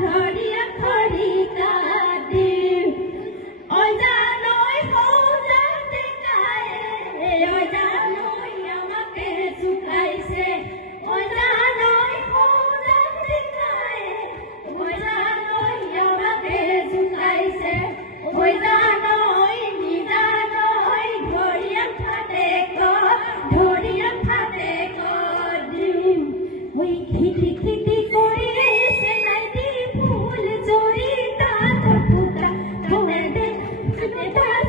ধরিয়া খড়িকা দিম ওই জানোই হৌজাতে গায়ে ওই জানোই আমাকে শুকাইছে ওই জানোই হৌজাতে গায়ে ওই জানোই আমাকে শুকাইছে ওই জানোই নিজানোই ধরিয়া ফাটে দিম ওই খিটি খিটি করে সে নাইটি ফুল জড়িতা ফুটা ধরে দে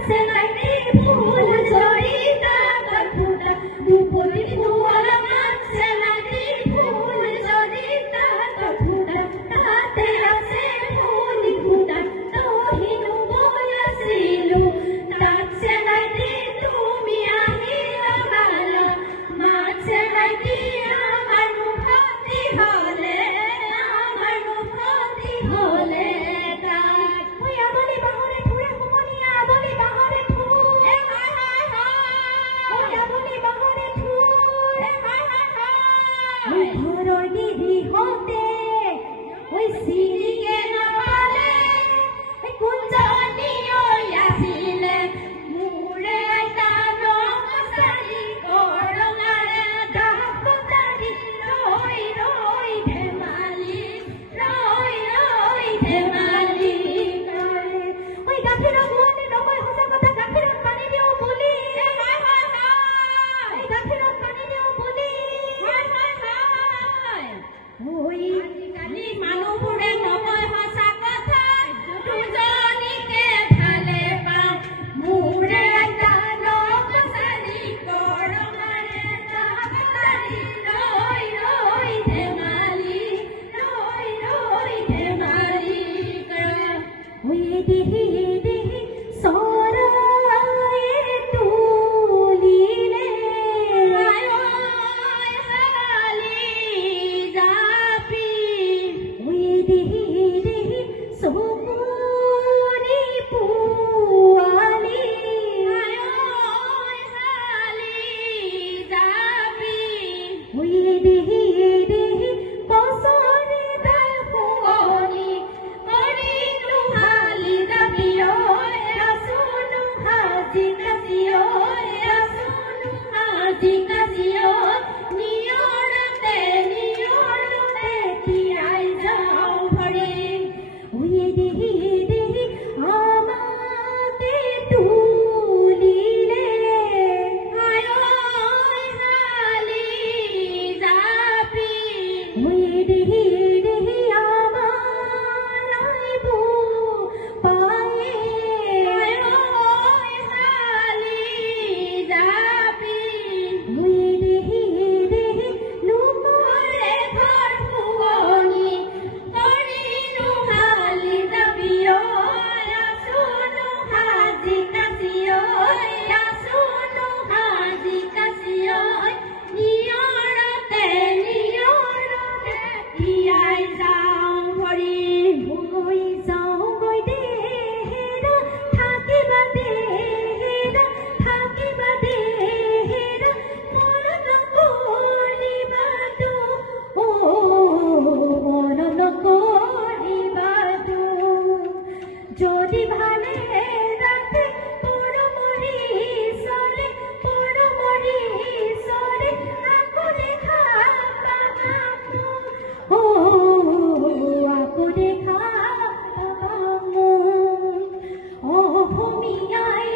সে নাইটি ফুল জড়িতা ফুটা দুপুরি ফুল সে নাইটি ফুল জড়িতা ফুটা তাতে আছে ফুল ফুটা তহিনু বলছিলু তাছে নাইটি তুমি আহিলা ভালো মাছে নাইটি আমার মুখতি হলে কাট ওই আবলি বাহরে ঠুরে কুমনিয়া আবলি বাহরে ঠুর এ হায় হায় হায় ওই আবলি বাহরে ঠুর এ হায় হায় হায় ওই ঘরর গিরি হতে ওই সিরিকে নালে ওই কুঞ্জনি ওই আসিলে মুড়ে আইতানো মশারি করঙারে ডাকতারি রই রই ধেমালি করে ওই গাফির মনে নকই হসা কথা গাফির পানি দিও বলি হায় হায় হায় ওই গাফির পানি দিও বলি হায় হায় হায় ওই কালি মানুষে নকই হসা কথা দুজনিকে ভালে পাও মুড়ে জানো কসারি করঙারে ডাকতারি রই রই ধেমালি করে ওই দেহি সরায়ে তুলিলে হালি জাপি ওই দেহি সকুরি পুয়ালি হালি জাপি ওই দেহি বসরে দাফনি করিনু হালি জাপিও আসুনু হাজি কাজিও নিয়রতে তিয়াই যাও ভরে ওই দেহি আমাতে তুলিলে আয় হালি জাপি ওই দেহি আমার আইব পায়ে আয় হালি জাপি ওই দেহি নুমরে ঘর ফুগনি করিনু হালি জাপিও আসুনু হাজি কাজিও নিয়রতে তিয়াই যাও ভৰি হৈ যাও গৈ দেহেৰা থাকিবা দেহেৰা মন নকৰিবাতো যদি ভালে ৰাতে পৰমৰি সৰে আকৌ দেখা পামু অসমীয়াই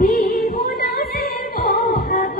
বিহু নাচে বহাগ